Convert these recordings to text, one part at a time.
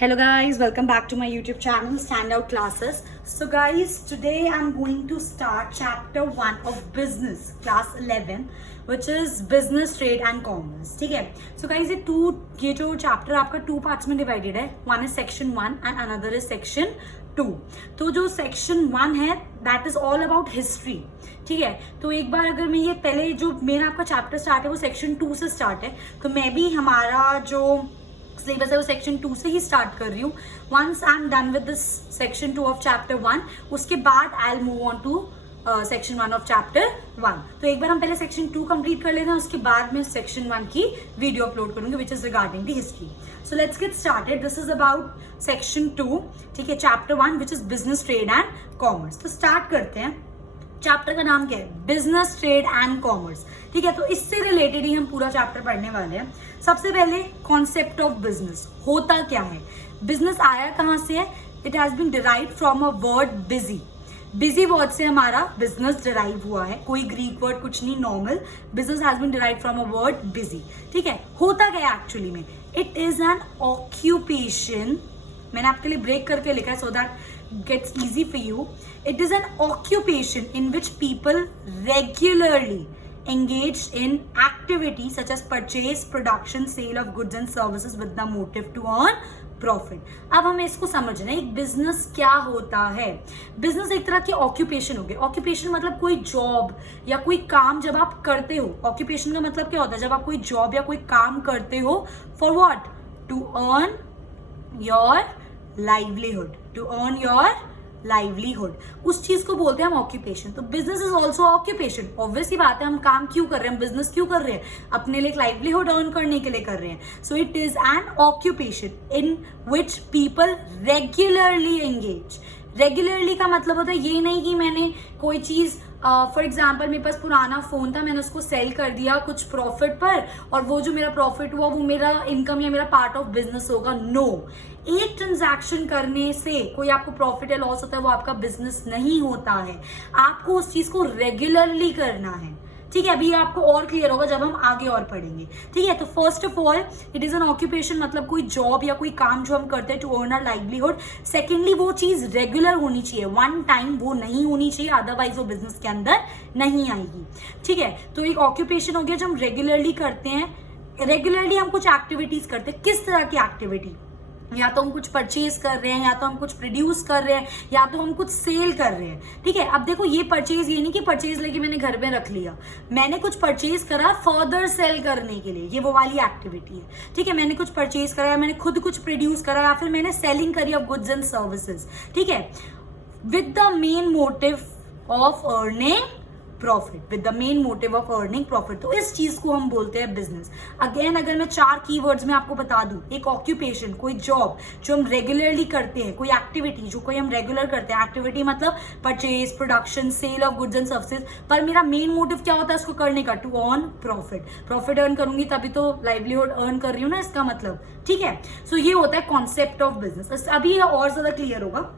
Hello guys, welcome back to my YouTube channel Standout Classes. So guys, today I'm going to start chapter 1 of business class 11 which is business trade and commerce. ठीक है. So guys, ये जो chapter आपका 2 parts में divided है. One is section 1 and another is section 2. तो जो section 1 है that is all about history. ठीक है. तो एक बार अगर मैं ये पहले जो मेरा आपका chapter start है वो section 2 से start है, तो मैं भी हमारा जो सिलेबस है वो सेक्शन 2 से ही स्टार्ट कर रही हूँ. Once I am done with this section 2 of chapter 1, उसके बाद I will move on to section 1 of chapter 1. तो एक बार हम पहले सेक्शन 2 कंप्लीट कर लेते हैं, उसके बाद मैं सेक्शन 1 की वीडियो अपलोड करूंगी which is regarding the history. So let's get started. This is about section 2. ठीक है. Chapter 1 which is business trade and commerce. तो स्टार्ट करते हैं. चैप्टर का नाम क्या है? Business trade and commerce. ठीक है. तो इससे रिलेटेड ही हम पूरा चैप्टर पढ़ने वाले हैं. सबसे पहले कॉन्सेप्ट ऑफ बिजनेस. होता क्या है? बिजनेस आया कहाँ से है? It has been derived from a word busy. Busy word से हमारा बिजनेस डिराइव हुआ है. कोई ग्रीक वर्ड कुछ नहीं, normal. Business has been derived from a word busy. ठीक है. होता क्या है एक्चुअली में? It is an occupation. मैंने आपके लिए ब्रेक करके लिखा है so that gets easy for you. It is an occupation in which people regularly engaged in activities such as purchase, production, sale of goods and services with the motive to earn profit. अब हमें इसको समझना है एक business क्या होता है. Business एक तरह की ऑक्यूपेशन हो गई. ऑक्यूपेशन मतलब कोई जॉब या कोई काम जब आप करते हो. ऑक्यूपेशन का मतलब क्या होता है? जब आप कोई जॉब या कोई काम करते हो for what? To earn your livelihood. To earn your livelihood, उस चीज को बोलते हैं हम ऑक्यूपेशन. तो business is also occupation. Obviously बात है, हम काम क्यों कर रहे हैं? हम बिजनेस क्यों कर रहे हैं? अपने लिए एक लाइवलीहुड अर्न करने के लिए कर रहे हैं. So it is an occupation in which people regularly engage. Regularly का मतलब होता है ये नहीं कि मैंने कोई चीज फॉर एग्जाम्पल मेरे पास पुराना फोन था, मैंने उसको सेल कर दिया कुछ प्रॉफिट पर, और वो जो मेरा प्रॉफिट हुआ वो मेरा इनकम या मेरा पार्ट ऑफ बिजनेस होगा. नो. एक ट्रांजैक्शन करने से कोई आपको प्रॉफिट या लॉस होता है वो आपका बिजनेस नहीं होता है. आपको उस चीज को रेगुलरली करना है. ठीक है. अभी आपको और क्लियर होगा जब हम आगे और पढ़ेंगे. ठीक है. तो first of all it is an occupation, मतलब कोई जॉब या कोई काम जो हम करते हैं to earn our livelihood. Secondly वो चीज रेगुलर होनी चाहिए. वन टाइम वो नहीं होनी चाहिए, अदरवाइज वो बिजनेस के अंदर नहीं आएगी. ठीक है. तो एक ऑक्यूपेशन हो गया जो हम रेगुलरली करते हैं. रेगुलरली हम कुछ एक्टिविटीज करते हैं. किस तरह की एक्टिविटी? या तो हम कुछ परचेज कर रहे हैं, या तो हम कुछ प्रोड्यूस कर रहे हैं, या तो हम कुछ सेल कर रहे हैं. ठीक है. अब देखो ये परचेज, ये नहीं कि परचेज लेके मैंने घर में रख लिया. मैंने कुछ परचेज करा फर्दर सेल करने के लिए, ये वो वाली एक्टिविटी है. ठीक है. मैंने कुछ परचेज करा, मैंने खुद कुछ प्रोड्यूस करा, या फिर मैंने सेलिंग करी ऑफ गुड्स एंड सर्विसेज. ठीक है. With the main motive of earning profit. With the main motive of earning profit. तो इस चीज को हम बोलते हैं बिजनेस. अगेन अगर मैं 4 कीवर्ड्स में आपको बता दूं, एक ऑक्यूपेशन, कोई जॉब जो हम रेगुलरली करते हैं, कोई एक्टिविटी जो कोई हम रेगुलर करते हैं. एक्टिविटी मतलब purchase, production, sale of goods and services. पर मेरा मेन मोटिव क्या होता है उसको करने का? To earn profit. Profit earn करूंगी तभी तो लाइवलीहुड अर्न कर रही हूँ ना, इसका मतलब. ठीक है. सो ये होता है कॉन्सेप्ट ऑफ बिजनेस. अभी ये और ज्यादा क्लियर होगा.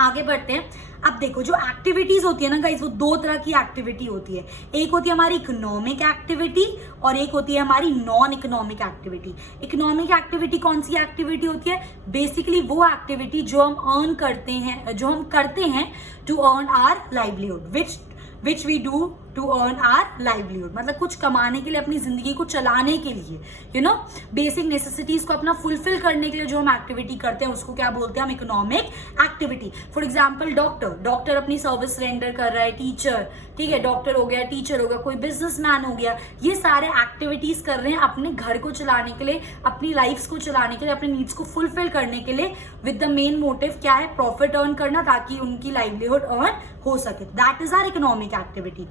आगे बढ़ते हैं. अब देखो जो एक्टिविटीज होती है ना गाइस, वो 2 तरह की एक्टिविटी होती है. एक होती है हमारी इकोनॉमिक एक्टिविटी और एक होती है हमारी non economic activity. Economic activity कौन सी एक्टिविटी होती है? बेसिकली वो एक्टिविटी जो हम अर्न करते हैं, जो हम करते हैं to earn our livelihood, which we do to earn our livelihood. मतलब कुछ कमाने के लिए, अपनी जिंदगी को चलाने के लिए, यू नो बेसिक नेसेसिटीज को अपना फुलफिल करने के लिए जो हम एक्टिविटी करते हैं उसको क्या बोलते हैं हम? Economic activity. For example doctor अपनी सर्विस रेंडर कर रहा है. टीचर, ठीक है, डॉक्टर हो गया, टीचर हो गया, कोई बिजनेसमैन हो गया. ये सारे एक्टिविटीज कर रहे हैं अपने घर को चलाने के लिए, अपनी लाइफ को चलाने के लिए, अपने नीड्स को फुलफिल करने के लिए, विद द मेन मोटिव क्या है? प्रॉफिट अर्न करना, ताकि उनकी लाइवलीहुड अर्न हो सके. That is our economic activity.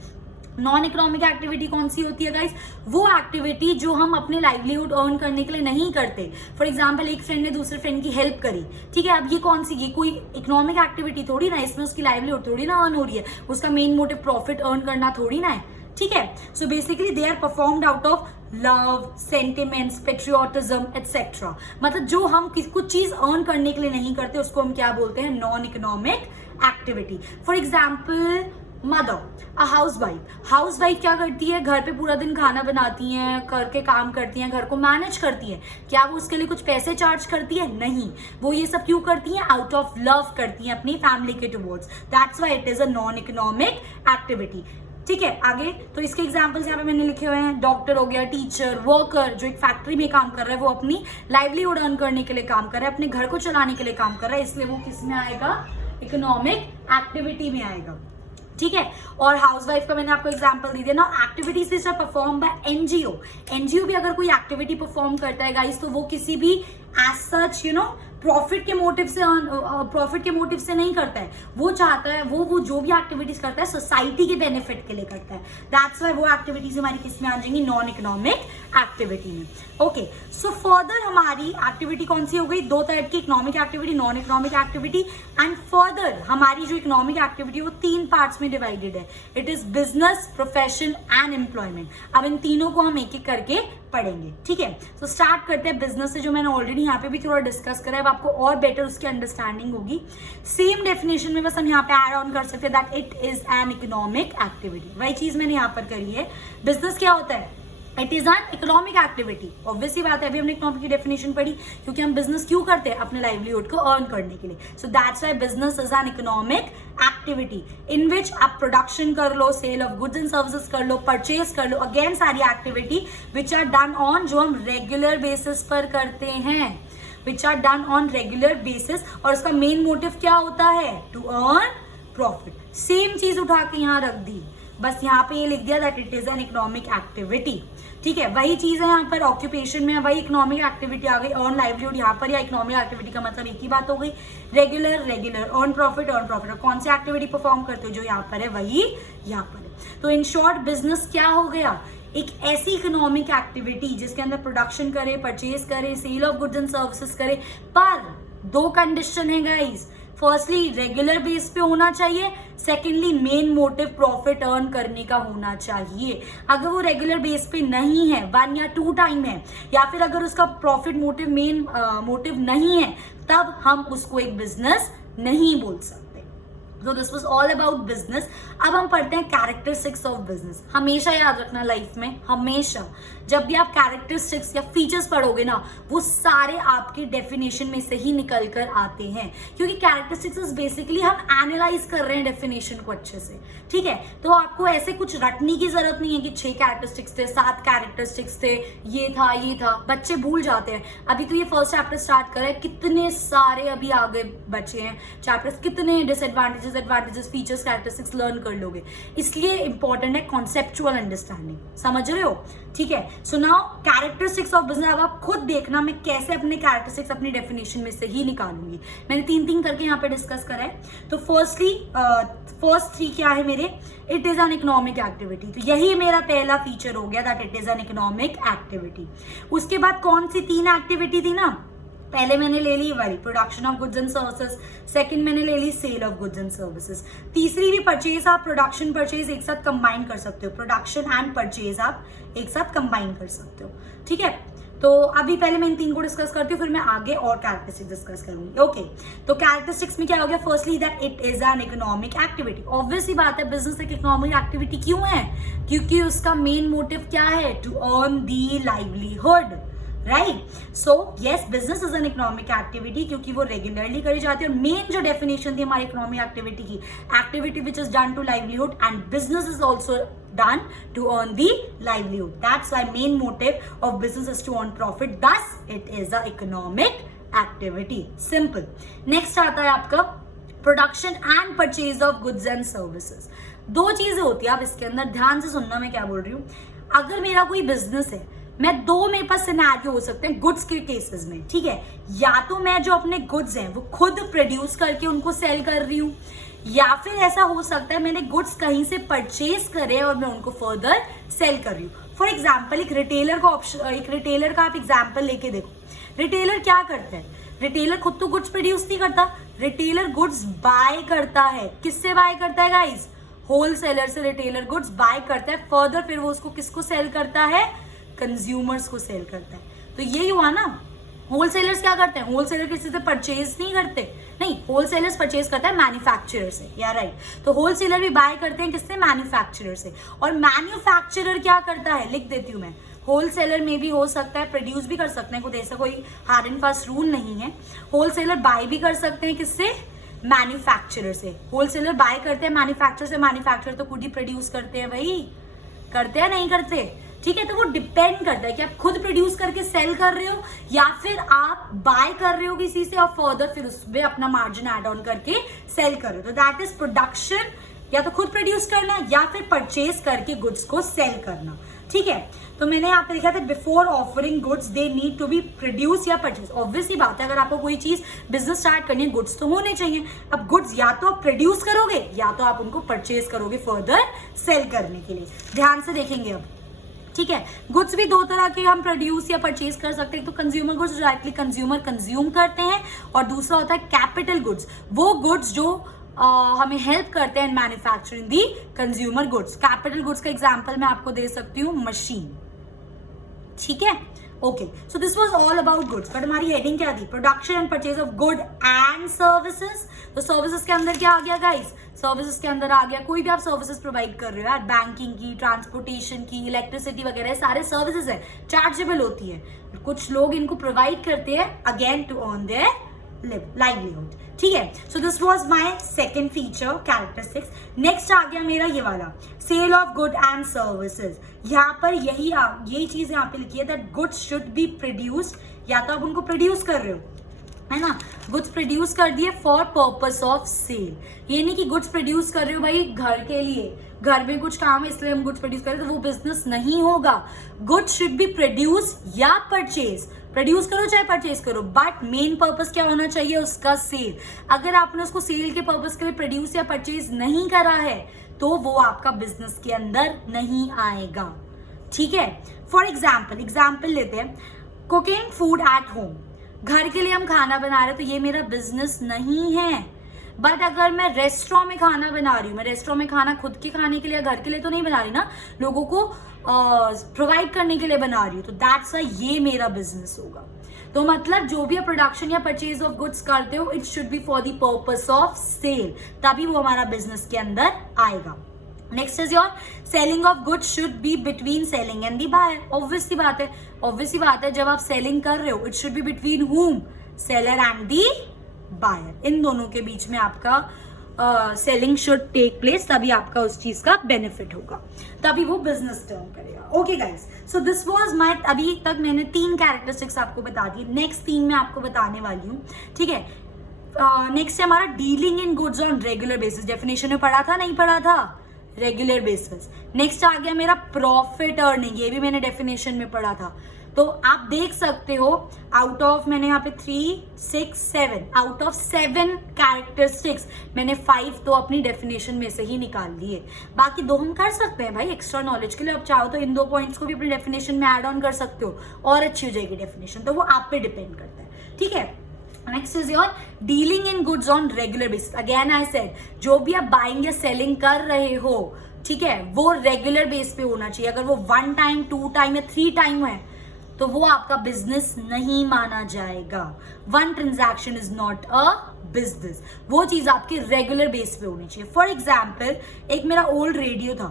Non economic activity कौन सी होती है गाइस? वो एक्टिविटी जो हम अपने लाइवलीहुड अर्न करने के लिए नहीं करते. फॉर एग्जांपल एक फ्रेंड ने दूसरे फ्रेंड की हेल्प करी. ठीक है. अब ये कौन सी? ये कोई इकोनॉमिक एक्टिविटी थोड़ी ना. इसमें उसकी लाइवलीहुड थोड़ी ना अर्न हो रही है. उसका मेन मोटिव प्रॉफिट अर्न करना थोड़ी ना है. ठीक है. So basically they are performed out of love, sentiments, patriotism etcetera. मतलब जो हम कुछ चीज अर्न करने के लिए नहीं करते उसको हम क्या बोलते हैं? Non economic activity. For example mother, a house wife क्या करती है, घर पे पूरा दिन खाना बनाती हैं, घर के काम करती हैं, घर को मैनेज करती हैं। क्या वो उसके लिए कुछ पैसे चार्ज करती है? नहीं। वो ये सब क्यों करती हैं? आउट ऑफ लव करती हैं अपनी फैमिली के towards. That's why it is a non economic activity. ठीक है, आगे तो इसके एग्जाम्पल्स यहाँ पे मैंने लिखे हुए हैं। डॉक्टर हो गया, टीचर, वर्कर जो एक फैक्ट्री में काम कर रहा है, वो अपनी लाइवलीहुड अर्न करने के लिए काम कर रहा है, अपने घर को चलाने के लिए काम कर रहा है, इसलिए वो किस में आएगा? इकोनॉमिक एक्टिविटी में आएगा। ठीक है, और हाउसवाइफ का मैंने आपको एग्जांपल दे दिया ना। Activities which are perform by NGO, NGO भी अगर कोई एक्टिविटी परफॉर्म करता है गाइस, तो वो किसी भी एज सच प्रॉफिट के मोटिव से नहीं करता है। वो चाहता है वो जो भी एक्टिविटीज करता है सोसाइटी के बेनिफिट के लिए करता है। दैट्स व्हाई वो एक्टिविटीज हमारी किस में आ जाएंगी? नॉन इकोनॉमिक एक्टिविटी में। ओके, सो फर्दर हमारी एक्टिविटी कौन सी हो गई? दो टाइप की, economic activity, non economic activity. And further हमारी जो इकोनॉमिक एक्टिविटी वो 3 पार्ट्स में डिवाइडेड है। It is business, profession and employment. अब इन तीनों को हम एक एक करके पढ़ेंगे। ठीक है, तो स्टार्ट करते हैं बिजनेस से, जो मैंने ऑलरेडी यहाँ पे भी थोड़ा डिस्कस करा है। अब आपको और बेटर उसकी अंडरस्टैंडिंग होगी। सेम डेफिनेशन में बस हम यहाँ पे ऐड ऑन कर सकते हैं that it is an economic activity. वही चीज मैंने यहाँ पर करी है। बिजनेस क्या होता है? It is an economic activity. Obviously बात है, अभी हमने इकोनॉमिक की डेफिनेशन पढ़ी, क्योंकि हम बिजनेस क्यों करते हैं? अपने लाइवलीहुड को अर्न करने के लिए। So that's why business is an economic activity in which आप प्रोडक्शन कर लो, sale of goods and services कर लो, परचेज कर लो, अगेन सारी activity which are done on, जो हम रेगुलर बेसिस पर करते हैं, which are done on regular basis. और उसका मेन मोटिव क्या होता है? To earn profit. सेम चीज उठा के यहाँ रख दी, बस यहाँ पे ये लिख दिया that it is an economic activity. ठीक है, वही चीज है यहाँ पर ऑक्यूपेशन में, वही इकोनॉमिक एक्टिविटी आ गई। अर्न लाइवलीहुड यहाँ पर, या इकोनॉमिक एक्टिविटी का मतलब एक ही बात हो गई, रेगुलर अर्न प्रॉफिट। और कौन सी एक्टिविटी परफॉर्म करते हो? जो यहाँ पर है वही यहाँ पर है। तो इन शॉर्ट बिजनेस क्या हो गया? एक ऐसी इकोनॉमिक एक्टिविटी जिसके अंदर प्रोडक्शन करे, परचेज करे, sale of goods and services करे, पर 2 कंडीशन है गाइस। फर्स्टली रेगुलर बेस पे होना चाहिए, secondly main motive profit earn करने का होना चाहिए। अगर वो रेगुलर बेस पे नहीं है, 1 या 2 टाइम है, या फिर अगर उसका प्रॉफिट मोटिव मेन मोटिव नहीं है, तब हम उसको एक बिजनेस नहीं बोल सकते। So this was all about business। अब हम पढ़ते हैं कैरेक्टरिस्टिक्स ऑफ बिजनेस। हमेशा याद रखना लाइफ में, हमेशा जब भी आप कैरेक्टरिस्टिक्स या फीचर्स पढ़ोगे ना, वो सारे आपके डेफिनेशन में से ही निकल कर आते हैं, क्योंकि कैरेक्टरिस्टिक्स बेसिकली हम एनालाइज कर रहे हैं डेफिनेशन को अच्छे से। ठीक है, तो आपको ऐसे कुछ रटने की जरूरत नहीं है कि 6 कैरेक्टरिस्टिक्स थे, 7 कैरेक्टरिस्टिक्स थे, ये था। बच्चे भूल जाते हैं। अभी तो ये फर्स्ट चैप्टर स्टार्ट कर रहे हैं, कितने सारे अभी आगे बचे हैं चैप्टर्स, कितने disadvantages, advantages, features, characteristics learn कर लोगे। इसलिए इंपॉर्टेंट है कॉन्सेप्चुअल अंडरस्टैंडिंग। समझ रहे हो? ठीक है, so now characteristics of business. अब आप खुद देखना मैं कैसे अपने कैरेक्टरिस्टिक्स अपनी डेफिनेशन में से ही निकालूंगी। मैंने 3 करके यहाँ पे डिस्कस करा है। तो फर्स्ट 3 क्या है मेरे? It is an economic activity. तो यही मेरा पहला फीचर हो गया that it is an economic activity. उसके बाद कौन सी 3 एक्टिविटी थी ना? पहले मैंने ले ली वाली production of goods and services, second मैंने ले ली sale of goods and services, तीसरी भी परचेज। आप प्रोडक्शन परचेज एक साथ कंबाइन कर सकते हो, प्रोडक्शन एंड परचेज आप एक साथ कंबाइन कर सकते हो। ठीक है, तो अभी पहले मैं इन 3 को डिस्कस करती हूँ, फिर मैं आगे और कैरेक्टरिस्टिक्स डिस्कस करूंगी। ओके, तो कैरेक्टरिस्टिक्स में क्या हो गया? Firstly that it is an economic activity. Obviously बात है, बिजनेस एक इकोनॉमिक एक्टिविटी क्यों है? क्योंकि उसका मेन मोटिव क्या है? To earn the livelihood, right? So yes, business is an economic activity, क्योंकि वो रेगुलरली करी जाती है। और मेन जो डेफिनेशन थी हमारी इकोनॉमिक एक्टिविटी की, activity which is done to livelihood, and business is also done to earn the livelihood. That's why main motive of business is to earn profit. Thus, it is a economic activity. Simple. Next आता है आपका production and purchase of goods and services. 2 चीजें होती है, आप इसके अंदर ध्यान से सुनना मैं क्या बोल रही हूँ। अगर मेरा कोई बिजनेस है, मैं 2 मेरे पास सिनेरियो हो सकते हैं गुड्स के केसेस में। ठीक है, या तो मैं जो अपने गुड्स हैं वो खुद प्रोड्यूस करके उनको सेल कर रही हूँ, या फिर ऐसा हो सकता है मैंने गुड्स कहीं से परचेज करे और मैं उनको फर्दर सेल कर रही हूँ। फॉर एग्जाम्पल एक रिटेलर का आप एग्जाम्पल लेके देखो। रिटेलर क्या करता है? रिटेलर खुद तो गुड्स प्रोड्यूस नहीं करता, रिटेलर गुड्स बाय करता है। किससे बाय करता है गाइस? होलसेलर से रिटेलर गुड्स बाय करता है, फर्दर फिर वो उसको किसको सेल करता है? कंज्यूमर्स को सेल करता है। तो यही हुआ ना, होलसेलर्स क्या करते हैं, होलसेलर किसी से परचेज नहीं करते, नहीं, होलसेलर्स परचेज करता है मैन्युफैक्चरर से, या राइट। तो होलसेलर भी बाय करते हैं किससे, मैन्युफैक्चरर से। और मैन्युफैक्चरर क्या करता है, लिख देती हूँ मैं, होलसेलर में भी हो सकता है, प्रोड्यूस भी कर सकते हैं, खुद ऐसा कोई हार्ड एंड फास्ट रूल नहीं है। होलसेलर बाय भी कर सकते हैं किससे, मैन्युफैक्चरर से। होलसेलर बाय करते हैं मैन्युफैक्चरर से, मैन्युफैक्चरर तो खुद ही प्रोड्यूस करते हैं भाई, करते हैं नहीं करते, ठीक है। तो वो डिपेंड करता है कि आप खुद प्रोड्यूस करके सेल कर रहे हो या फिर आप बाय कर रहे हो किसी से और फर्दर फिर उसमें अपना मार्जिन ऐड ऑन करके सेल कर रहे हो। तो दैट इज प्रोडक्शन, या तो खुद प्रोड्यूस करना या फिर परचेज करके गुड्स को सेल करना, ठीक है। तो मैंने यहाँ पे लिखा था before offering goods they need to be produce या परचेज। ऑब्वियस ही बात है, अगर आपको कोई चीज बिजनेस स्टार्ट करनी है, गुड्स तो होने चाहिए। अब गुड्स या तो आप प्रोड्यूस करोगे या तो आप उनको परचेज करोगे फर्दर सेल करने के लिए। ध्यान से देखेंगे अब, ठीक है। गुड्स भी दो तरह के हम प्रोड्यूस या परचेज कर सकते हैं। तो consumer goods directly consumer consume करते हैं, और दूसरा होता है कैपिटल गुड्स, वो गुड्स जो हमें हेल्प करते हैं in manufacturing the consumer goods. Capital goods का एग्जांपल मैं आपको दे सकती हूँ मशीन, ठीक है। Okay, so this was all about goods, but हमारी हेडिंग क्या थी, production and purchase of good and services. तो सर्विसेज के अंदर क्या आ गया गाइस, सर्विसेज के अंदर आ गया कोई भी आप सर्विसेज प्रोवाइड कर रहे हो यार, बैंकिंग की, ट्रांसपोर्टेशन की, इलेक्ट्रिसिटी वगैरह सारे सर्विसेज है, चार्जेबल होती है। कुछ लोग इनको प्रोवाइड करते हैं again to earn their livelihood, ठीक है। So this was my second feature, characteristics. Next आ गया मेरा ये वाला, sale of good and services. यहाँ पर यही चीज यहाँ पे लिखी है that goods should be produced, या तो आप उनको प्रोड्यूस कर रहे हो, है ना, गुड्स प्रोड्यूस कर दिए फॉर पर्पस ऑफ सेल। ये नहीं कि गुड्स प्रोड्यूस कर रहे हो भाई घर के लिए, घर में कुछ काम है इसलिए हम गुड्स प्रोड्यूस कर रहे हैं, तो वो बिजनेस नहीं होगा। गुड्स शुड बी प्रोड्यूस या परचेज, प्रोड्यूस करो चाहे परचेज करो, बट मेन पर्पस क्या होना चाहिए उसका, सेल। अगर आपने उसको सेल के पर्पस के लिए प्रोड्यूस या परचेज नहीं करा है तो वो आपका बिजनेस के अंदर नहीं आएगा, ठीक है। फॉर एग्जाम्पल लेते हैं, कुकिंग फूड एट होम, घर के लिए हम खाना बना रहे हैं तो ये मेरा बिजनेस नहीं है। बट अगर मैं रेस्टोरेंट में खाना बना रही हूँ, मैं रेस्टोरेंट में खाना खुद के खाने के लिए, घर के लिए तो नहीं बना रही ना, लोगों को प्रोवाइड करने के लिए बना रही हूँ, तो दैट्स वाई ये मेरा बिजनेस होगा। तो मतलब जो भी आप प्रोडक्शन या परचेज ऑफ गुड्स करते हो, it should be for the purpose of sale, तभी वो हमारा बिजनेस के अंदर आएगा। Next is your selling of goods should be between selling and the buyer. Obvious सी बात है, जब आप सेलिंग कर रहे हो, it should be between whom, seller and the buyer. इन दोनों के बीच में आपका सेलिंग शुड टेक प्लेस, तभी आपका उस चीज का बेनिफिट होगा, तभी वो बिजनेस टर्न करेगा। Okay guys, so this was my, अभी तक मैंने 3 कैरेक्टरिस्टिक्स आपको बता दी, नेक्स्ट 3 मैं आपको बताने वाली हूँ, ठीक है। नेक्स्ट है हमारा dealing in goods on regular basis. Definition में पढ़ा था, नहीं पढ़ा था, रेगुलर बेसिस। नेक्स्ट आ गया मेरा प्रॉफिट अर्निंग, ये भी मैंने डेफिनेशन में पढ़ा था। तो आप देख सकते हो, आउट ऑफ मैंने यहाँ पे 3, 6, 7, आउट ऑफ 7 कैरेक्टरिस्टिक्स मैंने 5 तो अपनी डेफिनेशन में से ही निकाल लिए, बाकी 2 हम कर सकते हैं भाई एक्स्ट्रा नॉलेज के लिए। आप चाहो तो इन 2 पॉइंट्स को भी अपनी डेफिनेशन में ऐड ऑन कर सकते हो और अच्छी हो जाएगी डेफिनेशन, तो वो आप पे डिपेंड करता है, ठीक है। Next is your dealing in goods on regular basis. Again I said, जो भी आप बाइंग या सेलिंग कर रहे हो, ठीक है, वो रेगुलर बेस पे होना चाहिए। अगर वो 1 टाइम, 2 टाइम या 3 टाइम है तो वो आपका बिजनेस नहीं माना जाएगा। 1 transaction is not a business, वो चीज आपके रेगुलर बेस पे होनी चाहिए। फॉर एग्जाम्पल, एक मेरा ओल्ड रेडियो था,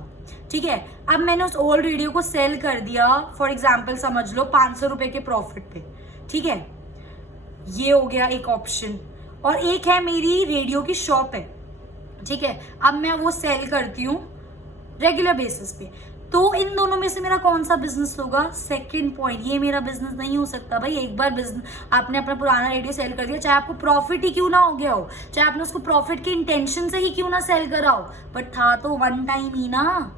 ठीक है, अब मैंने उस ओल्ड रेडियो को सेल कर दिया, फॉर एग्जाम्पल समझ लो 500 रुपए के प्रॉफिट पे, ठीक है, ये हो गया एक ऑप्शन। और एक है मेरी रेडियो की शॉप है, ठीक है, अब मैं वो सेल करती हूँ रेगुलर बेसिस पे, तो इन दोनों में से मेरा कौन सा बिजनेस होगा, सेकंड पॉइंट, ये मेरा बिजनेस नहीं हो सकता भाई। एक बार बिजनेस आपने अपना पुराना रेडियो सेल कर दिया, चाहे आपको प्रॉफिट ही क्यों ना हो गया हो, चाहे आपने उसको प्रॉफिट के इंटेंशन से ही क्यों ना सेल करा हो, बट था तो 1 टाइम ही ना,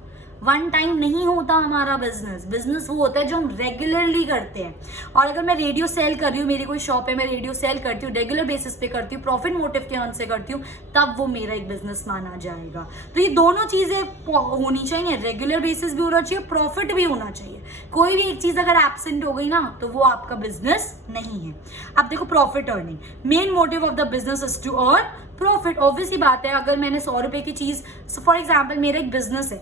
1 टाइम नहीं होता हमारा बिजनेस। बिजनेस वो होता है जो हम रेगुलरली करते हैं। और अगर मैं रेडियो सेल कर रही हूँ, मेरी कोई शॉप है, मैं रेडियो सेल करती हूँ, रेगुलर बेसिस पे करती हूँ, प्रॉफिट मोटिव के मन से करती हूँ, तब वो मेरा एक बिजनेस माना जाएगा। तो ये दोनों चीजें होनी चाहिए, रेगुलर बेसिस भी होना चाहिए, प्रॉफिट भी होना चाहिए। कोई भी एक चीज अगर एब्सेंट हो गई ना तो वो आपका बिजनेस नहीं है। अब देखो, profit earning, main motive of the business is to earn profit. Obvious ही बात है, अगर मैंने 100 रुपए की चीज, फॉर एग्जाम्पल मेरा एक बिजनेस है,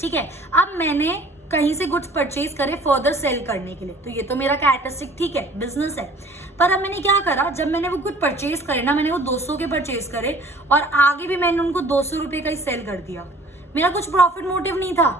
ठीक है, अब मैंने कहीं से गुड्स परचेज करे फर्दर सेल करने के लिए। तो ये तो मेरा कैरेक्टरिस्टिक ठीक है, बिजनेस है। पर अब मैंने क्या करा, जब मैंने वो गुड परचेज करे ना, मैंने वो 200 के परचेज करे और आगे भी मैंने उनको 200 रुपए का ही सेल कर दिया। मेरा कुछ प्रॉफिट मोटिव नहीं था,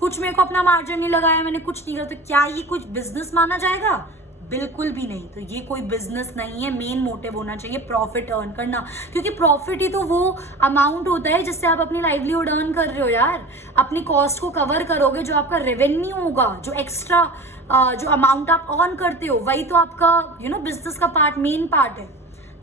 कुछ मेरे को अपना मार्जिन नहीं लगाया, मैंने कुछ नहीं करा। तो क्या ये कुछ बिजनेस माना जाएगा? बिल्कुल भी नहीं। तो ये कोई बिजनेस नहीं है। मेन मोटिव होना चाहिए प्रॉफिट अर्न करना, क्योंकि प्रॉफिट ही तो वो अमाउंट होता है जिससे आप अपनी लाइवलीहुड अर्न कर रहे हो यार। अपनी कॉस्ट को कवर करोगे, जो आपका रेवेन्यू होगा, जो एक्स्ट्रा जो अमाउंट आप अर्न करते हो, वही तो आपका बिजनेस का पार्ट, मेन पार्ट है।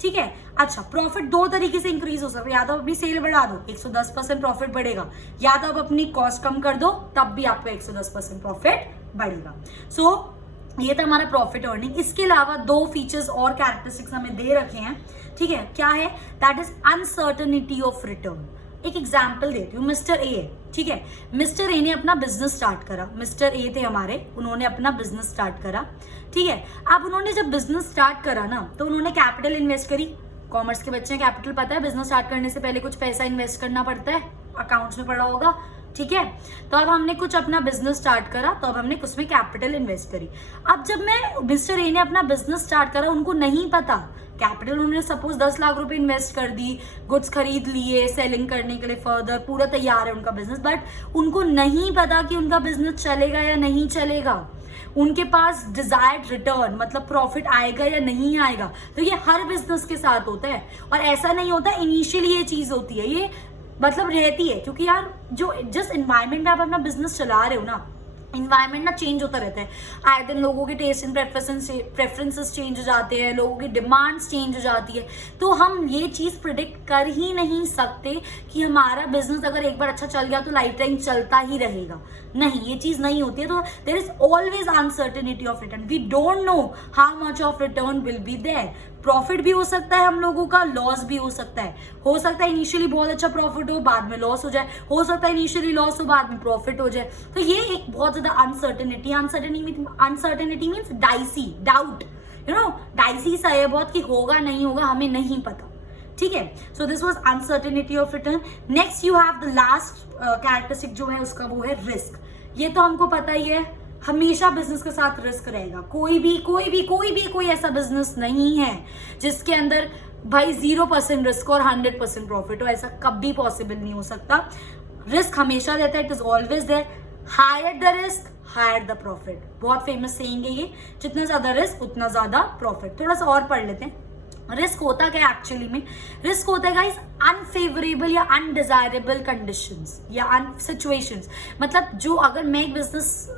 ठीक है। अच्छा, प्रॉफिट 2 तरीके से इंक्रीज हो सकता है। या तो अपनी सेल बढ़ा दो, 110% प्रॉफिट बढ़ेगा, या तो आप अपनी कॉस्ट कम कर दो, तब भी आपका 110% प्रॉफिट बढ़ेगा। सो ये था हमारा प्रॉफिट अर्निंग। इसके अलावा 2 फीचर्स और कैरेक्टरिस्टिक्स हमें दे रखे हैं। ठीक है, क्या है? That is uncertainty of return. एक एग्जाम्पल देती हूँ। मिस्टर ए, ठीक है, मिस्टर ए ने अपना बिजनेस स्टार्ट करा। मिस्टर ए थे हमारे, उन्होंने अपना बिजनेस स्टार्ट करा। ठीक है। अब उन्होंने जब बिजनेस स्टार्ट करा ना, तो उन्होंने कैपिटल इन्वेस्ट करी। कॉमर्स के बच्चे कैपिटल पता है, बिजनेस स्टार्ट करने से पहले कुछ पैसा इन्वेस्ट करना पड़ता है, अकाउंट्स में पड़ा होगा। ठीक है। तो अब हमने कुछ अपना बिजनेस स्टार्ट करा, तो अब हमने उसमें कैपिटल इन्वेस्ट करी। अब जब मिस्टर ए ने अपना बिजनेस स्टार्ट करा, उनको नहीं पता कैपिटल, उन्होंने सपोज 10 लाख रुपए इन्वेस्ट कर दी, गुड्स खरीद लिए सेलिंग करने के लिए, फर्दर पूरा तैयार है उनका बिजनेस, बट उनको नहीं पता कि उनका बिजनेस चलेगा या नहीं चलेगा। उनके पास डिजायर्ड रिटर्न मतलब प्रॉफिट आएगा या नहीं आएगा। तो ये हर बिजनेस के साथ होता है, और ऐसा नहीं होता इनिशियली ये चीज होती है, ये मतलब रहती है। क्योंकि यार जो जिस एनवायरनमेंट में आप अपना बिजनेस चला रहे हो ना, इन्वायरमेंट ना चेंज होता रहता है। आए दिन लोगों के टेस्ट एंड प्रेफरेंसेस चेंज हो जाते हैं, लोगों की डिमांड्स चेंज हो जाती है। तो हम ये चीज़ प्रिडिक्ट कर ही नहीं सकते कि हमारा बिजनेस अगर एक बार अच्छा चल गया तो लाइफ टाइम चलता ही रहेगा। नहीं, ये चीज़ नहीं होती है। तो there is always uncertainty of return. We don't know how much of return will be there. Profit भी हो सकता है हम लोगों का, लॉस भी हो सकता है। हो सकता है इनिशियली बहुत अच्छा प्रॉफिट हो, बाद में लॉस हो जाए। हो सकता है इनिशियली लॉस हो, बाद में प्रॉफिट हो जाए। तो ये एक बहुत ज्यादा uncertainty means dicey, doubt, dicey सा है बहुत कि होगा नहीं होगा, हमें नहीं पता। ठीक है। So this was uncertainty of return. Next you have the last characteristic जो है उसका, वो है रिस्क। ये तो हमको पता ही है, हमेशा बिजनेस के साथ रिस्क रहेगा। कोई ऐसा बिजनेस नहीं है जिसके अंदर भाई 0% रिस्क और 100% प्रॉफिट हो। ऐसा कभी पॉसिबल नहीं हो सकता। रिस्क हमेशा रहता है, it is always there. Higher the risk higher the profit, बहुत फेमस सेइंग है ये। जितना ज्यादा रिस्क उतना ज्यादा प्रॉफिट। थोड़ा सा और पढ़ लेते हैं। रिस्क होता क्या एक्चुअली में? रिस्क होता है गाइस अनफेवरेबल या अनडिजायरेबल कंडीशंस या सिचुएशंस। मतलब जो अगर मैं एक बिजनेस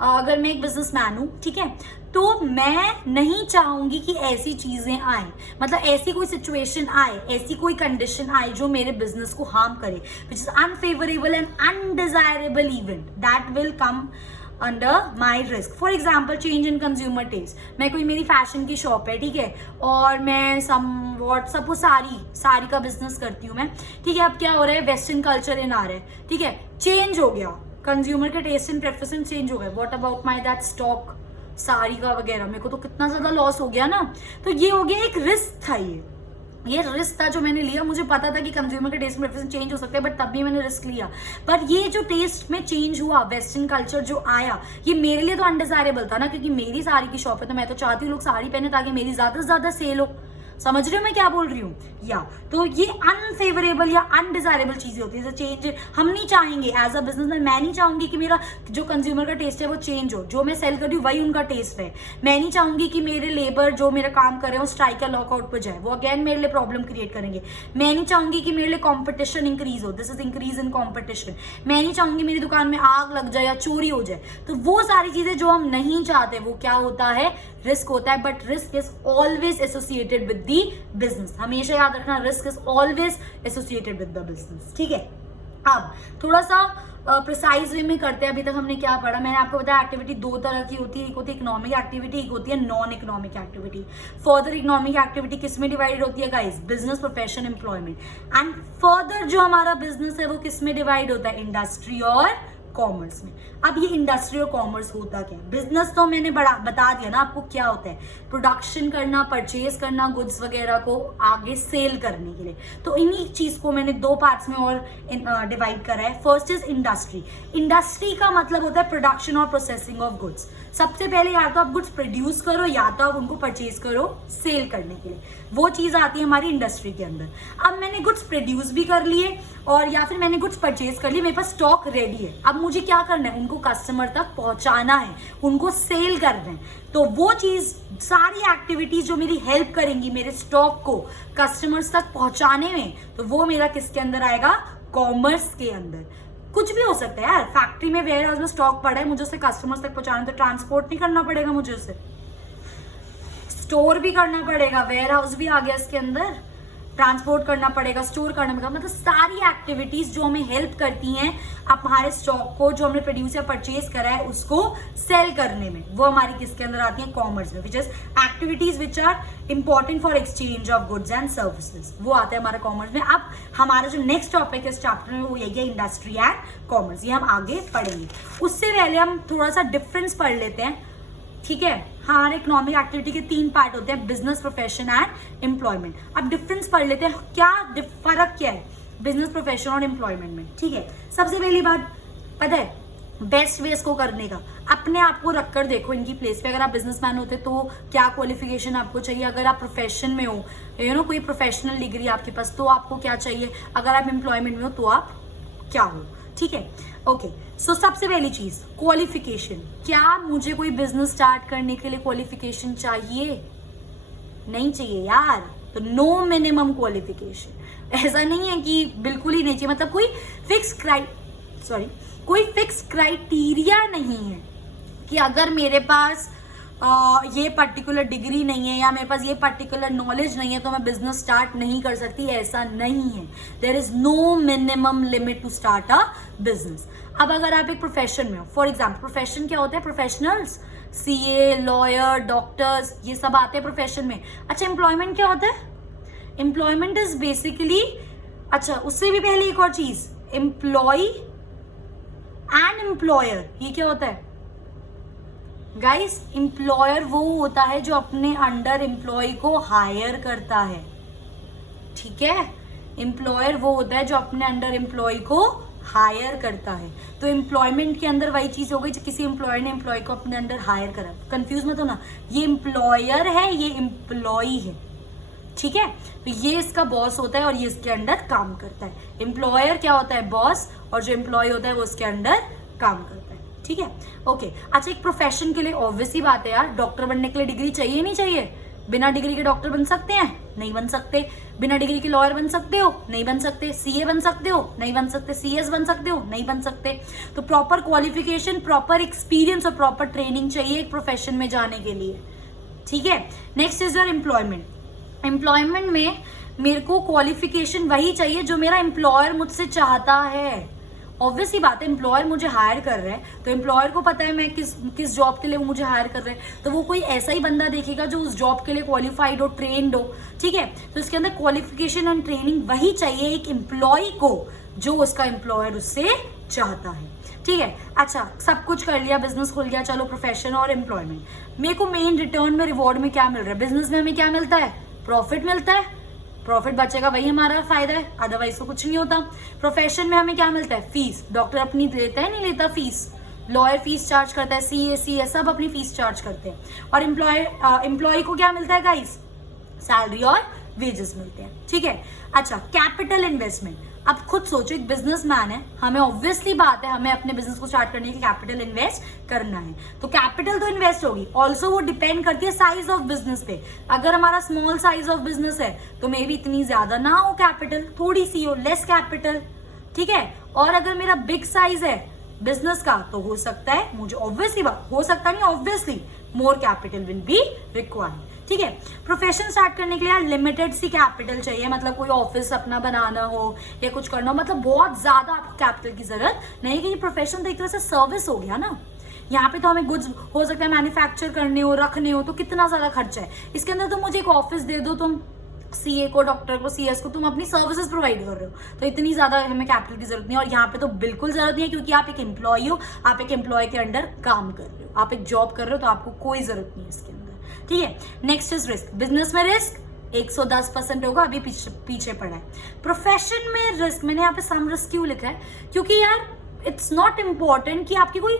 अगर मैं एक बिजनेसमैन हूँ, ठीक है, तो मैं नहीं चाहूंगी कि ऐसी चीजें आए, मतलब ऐसी कोई सिचुएशन आए, ऐसी कोई कंडीशन आए जो मेरे बिजनेस को हार्म करे, which is unfavourable and undesirable event that will come under my risk. For example change in consumer taste. मैं कोई मेरी फैशन की शॉप है, ठीक है, और मैं सपोज साड़ी का बिजनेस करती हूँ मैं, ठीक है। अब क्या हो रहा है, वेस्टर्न कल्चर इन आ रहा है, ठीक है, चेंज हो गया, कंज्यूमर के टेस्ट एंड प्रेफरेंस चेंज हो गए। What about my that stock sari का वगैरह, मेरे को तो कितना ज्यादा लॉस हो गया ना। तो ये हो गया एक रिस्क था। ये रिस्क था जो मैंने लिया। मुझे पता था कि कंज्यूमर के टेस्ट में प्रेफरेंस चेंज हो सकता है, बट तब भी मैंने रिस्क लिया। पर ये जो टेस्ट में चेंज हुआ, वेस्टर्न कल्चर जो आया, ये मेरे लिए तो अनडिजायरेबल था ना, क्योंकि मेरी साड़ी की शॉप है, तो मैं तो चाहती हूँ लोग साड़ी पहने ताकि मेरी ज्यादा से ज्यादा सेल हो। समझ रहे हो मैं क्या बोल रही हूँ? या तो ये अनफेवरेबल या अनडिजायरेबल चीजें होती है। चेंज हम नहीं चाहेंगे एज अ बिजनेसमैन। मैं नहीं चाहूंगी कि मेरा जो कंज्यूमर का टेस्ट है वो चेंज हो, जो मैं सेल कर रही हूँ वही उनका टेस्ट है। मैं नहीं चाहूंगी कि मेरे लेबर जो मेरा काम कर रहे हैं स्ट्राइक या लॉकआउट पर जाए, वो अगेन मेरे लिए प्रॉब्लम क्रिएट करेंगे। मैं नहीं चाहूंगी कि मेरे लिए कॉम्पिटिशन इंक्रीज हो, this is increase in competition. मैं नहीं चाहूंगी मेरी दुकान में आग लग जाए या चोरी हो जाए। तो वो सारी चीजें जो हम नहीं चाहते, वो क्या होता है, रिस्क होता है। But risk is always associated with the business. हमेशा याद रखना, risk is always associated with the business. ठीक है। अब थोड़ा सा प्रिसाइज वे में करते हैं। अभी तक हमने क्या पढ़ा? मैंने आपको बताया एक्टिविटी 2 तरह की होती है, एक होती है इकोनॉमिक एक्टिविटी, एक होती है non economic activity. Further economic activity किस में डिवाइड होती है guys? Business, profession, employment. And further जो हमारा बिजनेस है वो किस में डिवाइड होता है? इंडस्ट्री और कॉमर्स में। अब ये इंडस्ट्री और कॉमर्स होता क्या है? बिजनेस तो मैंने बता दिया ना आपको क्या होता है, प्रोडक्शन करना, परचेज करना गुड्स वगैरह को आगे सेल करने के लिए। तो इन्हीं चीज को मैंने दो पार्ट्स में और डिवाइड करा है। First is industry. इंडस्ट्री का मतलब होता है प्रोडक्शन और प्रोसेसिंग ऑफ गुड्स। सबसे पहले या तो आप गुड्स प्रोड्यूस करो या तो आप उनको परचेज करो सेल करने के लिए, वो चीज आती है हमारी इंडस्ट्री के अंदर। अब मैंने गुड्स प्रोड्यूस भी कर लिए और या फिर मैंने गुड्स परचेज कर लिए, मेरे पास स्टॉक रेडी है। अब मुझे क्या करना है, उनको कस्टमर तक पहुंचाना है, उनको सेल करना है। तो वो चीज, सारी एक्टिविटीज जो मेरी हेल्प करेंगी मेरे स्टॉक को कस्टमर्स तक पहुंचाने में, तो वो मेरा किसके अंदर आएगा? कॉमर्स के अंदर। कुछ भी हो सकता है यार, फैक्ट्री में वेयर हाउस में स्टॉक पड़ा है, मुझे उसे कस्टमर्स तक पहुंचाना, तो ट्रांसपोर्ट नहीं करना पड़ेगा मुझे, उसे स्टोर भी करना पड़ेगा, वेयर हाउस भी आ गया इसके अंदर, ट्रांसपोर्ट करना पड़ेगा, स्टोर करना पड़ेगा। मतलब सारी एक्टिविटीज जो हमें हेल्प करती हैं अब हमारे स्टॉक को जो हमने प्रोड्यूस या परचेज करा है उसको सेल करने में, वो हमारी किसके अंदर आती है? कॉमर्स में। Which is activities which are important for exchange of goods and services, वो आता है हमारा कॉमर्स में। अब हमारा जो नेक्स्ट टॉपिक है इस चैप्टर में वो यही है, इंडस्ट्री एंड कॉमर्स। ये हम आगे पढ़ेंगे। उससे पहले हम थोड़ा सा डिफरेंस पढ़ लेते हैं, ठीक है? हमारे इकोनॉमिक एक्टिविटी के 3 पार्ट होते हैं, बिजनेस, प्रोफेशन एंड एम्प्लॉयमेंट। अब डिफरेंस पढ़ लेते हैं, क्या फर्क क्या है बिजनेस, प्रोफेशन और एम्प्लॉयमेंट में, ठीक है? सबसे पहली बात पता है, बेस्ट वे इसको करने का, अपने आप को रखकर देखो इनकी प्लेस पे। अगर आप बिजनेसमैन होते तो क्या क्वालिफिकेशन आपको चाहिए? अगर आप प्रोफेशन में हो, कोई प्रोफेशनल डिग्री आपके पास, तो आपको क्या चाहिए? अगर आप एम्प्लॉयमेंट में हो तो आप क्या हो, ठीक है? ओके, सो सबसे पहली चीज क्वालिफिकेशन। क्या मुझे कोई बिजनेस स्टार्ट करने के लिए क्वालिफिकेशन चाहिए? नहीं चाहिए यार। तो नो मिनिमम क्वालिफिकेशन। ऐसा नहीं है कि बिल्कुल ही नहीं चाहिए, मतलब कोई फिक्स क्राइटेरिया नहीं है कि अगर मेरे पास ये पर्टिकुलर डिग्री नहीं है या मेरे पास ये पर्टिकुलर नॉलेज नहीं है तो मैं बिजनेस स्टार्ट नहीं कर सकती। ऐसा नहीं है। There is no minimum limit to start a business. अब अगर आप एक प्रोफेशन में हो, फॉर एग्जाम्पल, प्रोफेशन क्या होता है? प्रोफेशनल्स, सीए, लॉयर, डॉक्टर्स, ये सब आते हैं प्रोफेशन में। अच्छा, एम्प्लॉयमेंट क्या होता है? एम्प्लॉयमेंट इज बेसिकली, अच्छा उससे भी पहले एक और चीज, एम्प्लॉय एंड एम्प्लॉयर। ये क्या होता है गाइस? एम्प्लॉयर वो होता है जो अपने अंडर एम्प्लॉय को हायर करता है, ठीक है? एम्प्लॉयर वो होता है जो अपने अंडर एम्प्लॉय को हायर करता है। तो एम्प्लॉयमेंट के अंदर वही चीज हो गई, किसी एम्प्लॉयर ने एम्प्लॉय को अपने अंडर हायर करा। कंफ्यूज मत होना, ये एम्प्लॉयर है, ये एम्प्लॉय है, ठीक है? तो ये इसका बॉस होता है और ये इसके अंडर काम करता है। एम्प्लॉयर क्या होता है? बॉस, और जो एम्प्लॉय होता है वो उसके अंडर काम करता है, ठीक है? ओके, अच्छा एक प्रोफेशन के लिए ऑब्वियस ही बात है यार, डॉक्टर बनने के लिए डिग्री चाहिए नहीं चाहिए? बिना डिग्री के डॉक्टर बन सकते हैं? नहीं बन सकते। बिना डिग्री के लॉयर बन सकते हो? नहीं बन सकते। सीए बन सकते हो? नहीं बन सकते। सीएस बन सकते हो? नहीं बन सकते। तो प्रॉपर क्वालिफिकेशन, प्रॉपर एक्सपीरियंस और प्रॉपर ट्रेनिंग चाहिए एक प्रोफेशन में जाने के लिए, ठीक है? Next is your employment. Employment में मेरे को क्वालिफिकेशन वही चाहिए जो मेरा एम्प्लॉयर मुझसे चाहता है। ऑब्वियस ही बात है, एम्प्लॉयर मुझे हायर कर रहा है तो एम्प्लॉयर को पता है मैं किस जॉब के लिए वो मुझे हायर कर रहा है, तो वो कोई ऐसा ही बंदा देखेगा जो उस जॉब के लिए क्वालिफाइड हो, ट्रेंड हो, ठीक है? तो इसके अंदर क्वालिफिकेशन एंड ट्रेनिंग वही चाहिए एक एम्प्लॉय को जो उसका एम्प्लॉयर उससे चाहता है, ठीक है? अच्छा, सब कुछ कर लिया, बिजनेस खुल गया, चलो प्रोफेशन और एम्प्लॉयमेंट। मेरे को मेन रिटर्न में, रिवॉर्ड में क्या मिल रहा है? बिजनेस में हमें क्या मिलता है? प्रॉफिट मिलता है। प्रॉफिट बचेगा वही हमारा फायदा है, अदरवाइज तो कुछ नहीं होता। प्रोफेशन में हमें क्या मिलता है? फीस। डॉक्टर अपनी लेता है, नहीं लेता फीस? लॉयर फीस चार्ज करता है, सीए सब अपनी फीस चार्ज करते हैं। और एम्प्लॉय को क्या मिलता है गाइस? सैलरी और वेजेस मिलते हैं, ठीक है? अच्छा, कैपिटल इन्वेस्टमेंट। अब खुद सोचो, एक बिजनेसमैन है, हमें ऑब्वियसली बात है हमें अपने बिजनेस को स्टार्ट करने के लिए कैपिटल इन्वेस्ट करना है, तो कैपिटल तो इन्वेस्ट होगी। ऑल्सो वो डिपेंड करती है साइज ऑफ बिजनेस पे। अगर हमारा स्मॉल साइज ऑफ बिजनेस है तो मे बी इतनी ज्यादा ना हो कैपिटल, थोड़ी सी हो, लेस कैपिटल, ठीक है? और अगर मेरा बिग साइज है बिजनेस का तो हो सकता है मुझे, ऑब्वियसली हो सकता नहीं, obviously more capital will be required, ठीक है? प्रोफेशन स्टार्ट करने के लिए यार लिमिटेड सी कैपिटल चाहिए, मतलब कोई ऑफिस अपना बनाना हो या कुछ करना हो, मतलब बहुत ज्यादा आपको कैपिटल की जरूरत नहीं, कि प्रोफेशन तो एक तरह से सर्विस हो गया ना। यहाँ पे तो हमें गुड्स हो सकता है मैन्युफैक्चर करने हो, रखने हो, तो कितना ज्यादा खर्चा है। इसके अंदर तो मुझे एक ऑफिस दे दो तुम, सीए को, डॉक्टर को, सीएस को तुम अपनी सर्विसेज प्रोवाइड कर रहे हो, तो इतनी ज्यादा हमें कैपिटल की जरूरत नहीं है। और यहाँ पे तो बिल्कुल जरूरत नहीं है, क्योंकि आप एक एम्प्लॉय हो, आप एक एम्प्लॉय के अंडर काम कर रहे हो, आप एक जॉब कर रहे हो, तो आपको कोई जरूरत नहीं है इसके अंदर। ठीक है, नेक्स्ट इज रिस्क। बिजनेस में रिस्क 110% होगा, अभी पीछे पड़ा है। प्रोफेशन में रिस्क, मैंने यहाँ पे सम रिस्क क्यों लिखा है, क्योंकि यार इट्स नॉट इम्पॉर्टेंट कि आपकी कोई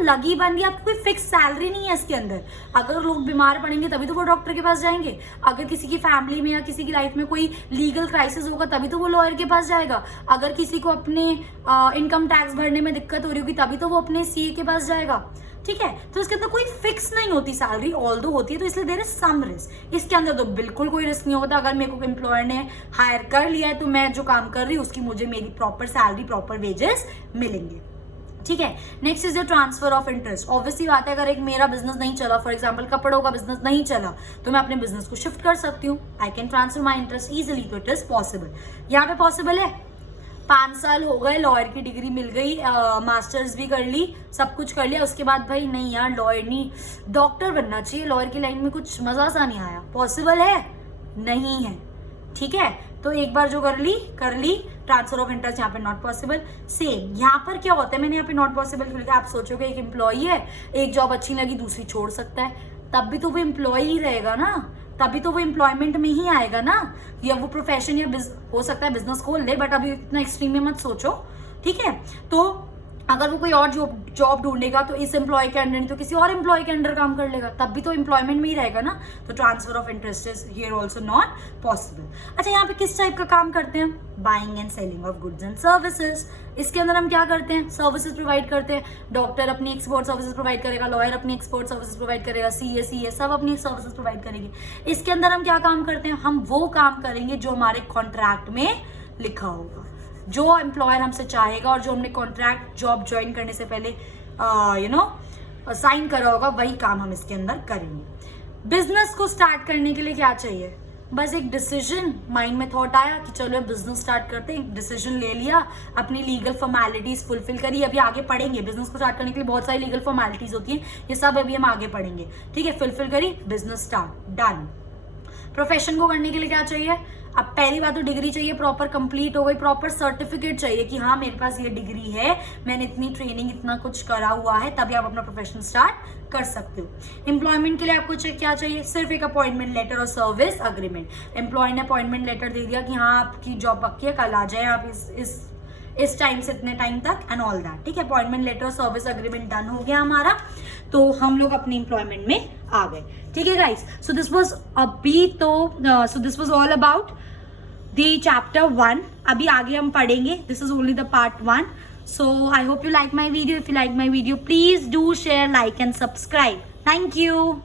लगी बन गई, आपकी कोई फिक्स सैलरी नहीं है इसके अंदर। अगर लोग बीमार पड़ेंगे तभी तो वो डॉक्टर के पास जाएंगे, अगर किसी की फैमिली में या किसी की लाइफ में कोई लीगल क्राइसिस होगा तभी तो वो लॉयर के पास जाएगा, अगर किसी को अपने इनकम टैक्स भरने में दिक्कत हो रही होगी तभी तो वो अपने सीए के पास जाएगा। ठीक है, तो इसके अंदर कोई फिक्स नहीं होती सैलरी, ऑल्दो होती है, तो इसलिए देयर इज सम रिस्क। इसके अंदर तो बिल्कुल कोई रिस्क नहीं होता। अगर मेरे को एम्प्लॉयर ने हायर कर लिया है तो मैं जो काम कर रही हूँ उसकी मुझे मेरी प्रॉपर सैलरी, प्रॉपर वेजेस मिलेंगे। ठीक है, next is the transfer of interest. Obviously बात है, अगर एक मेरा बिजनेस नहीं चला, फॉर एग्जांपल कपड़ों का बिजनेस नहीं चला, तो मैं अपने बिजनेस को शिफ्ट कर सकती हूँ। I can transfer my interest easily, तो इट इज पॉसिबल। यहाँ पे पॉसिबल है। 5 साल हो गए, लॉयर की डिग्री मिल गई, मास्टर्स भी कर ली, सब कुछ कर लिया, उसके बाद भाई नहीं यार लॉयर नहीं, डॉक्टर बनना चाहिए, लॉयर की लाइन में कुछ मजा सा नहीं आया। पॉसिबल है? नहीं है। ठीक है, तो एक बार जो कर ली, ट्रांसफर ऑफ इंटरेस्ट यहाँ पे नॉट पॉसिबल। सेम यहाँ पर क्या होता है, मैंने यहाँ पे नॉट पॉसिबल क्यों लिखा, आप सोचोगे एक एम्प्लॉई है, एक जॉब अच्छी लगी दूसरी छोड़ सकता है, तब भी तो वो एम्प्लॉय ही रहेगा ना, तभी तो वो एम्प्लॉयमेंट में ही आएगा ना। या वो प्रोफेशन या हो सकता है बिजनेस खोल ले, बट अभी इतना एक्सट्रीम में मत सोचो। ठीक है, तो अगर वो कोई और जॉब ढूंढेगा तो इस एम्प्लॉय के अंडर नहीं तो किसी और एम्प्लॉय के अंडर काम कर लेगा, तब भी तो एम्प्लॉयमेंट में ही रहेगा ना। तो transfer of interest is here also not possible. अच्छा, यहाँ पे किस टाइप का काम करते हैं? Buying and selling of goods and services. इसके अंदर हम क्या करते हैं? सर्विसेज प्रोवाइड करते हैं। डॉक्टर अपनी एक्सपोर्ट सर्विसेज प्रोवाइड करेगा, लॉयर अपनी एक्सपोर्ट सर्विसेज प्रोवाइड करेगा, सीए सब अपनी सर्विसेज प्रोवाइड करेंगे। इसके अंदर हम क्या काम करते हैं? हम वो काम करेंगे जो हमारे कॉन्ट्रैक्ट में लिखा होगा, जो एम्प्लॉयर हमसे चाहेगा और जो हमने कॉन्ट्रैक्ट जॉब ज्वाइन करने से पहले साइन करा होगा, वही काम हम इसके अंदर करेंगे। बिजनेस को स्टार्ट करने के लिए क्या चाहिए? बस एक डिसीजन, माइंड में थॉट आया कि चलो बिजनेस स्टार्ट करते हैं, डिसीजन ले लिया, अपनी लीगल फॉर्मेलिटीज फुलफिल करी। अभी आगे पढ़ेंगे, बिजनेस को स्टार्ट करने के लिए बहुत सारी लीगल फॉर्मेलिटीज होती हैं, ये सब अभी हम आगे पढ़ेंगे। ठीक है, फुलफिल करी, बिजनेस स्टार्ट, डन। प्रोफेशन को करने के लिए क्या चाहिए? अब पहली बात तो डिग्री चाहिए, प्रॉपर कंप्लीट हो गई, प्रॉपर सर्टिफिकेट चाहिए कि हाँ मेरे पास ये डिग्री है, मैंने इतनी ट्रेनिंग, इतना कुछ करा हुआ है, तभी आप अपना प्रोफेशन स्टार्ट कर सकते हो। एम्प्लॉयमेंट के लिए आपको क्या चाहिए? सिर्फ एक अपॉइंटमेंट लेटर और सर्विस अग्रीमेंट। एम्प्लॉय ने अपॉइंटमेंट लेटर दे दिया कि हाँ आपकी जॉब पक्की है, कल आ जाए आप इस टाइम से इतने टाइम तक एंड ऑल दैट। ठीक है, अपॉइंटमेंट लेटर और सर्विस अग्रीमेंट डन हो गया हमारा, तो हम लोग अपने एम्प्लॉयमेंट में आ गए। ठीक है guys, so this was all about the chapter 1। अभी आगे हम पढ़ेंगे, this is only the part 1। So I hope you like my video. If you like my video, please do share, like and subscribe. Thank you.